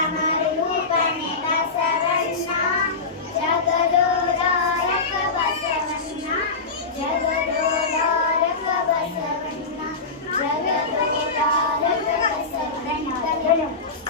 আমার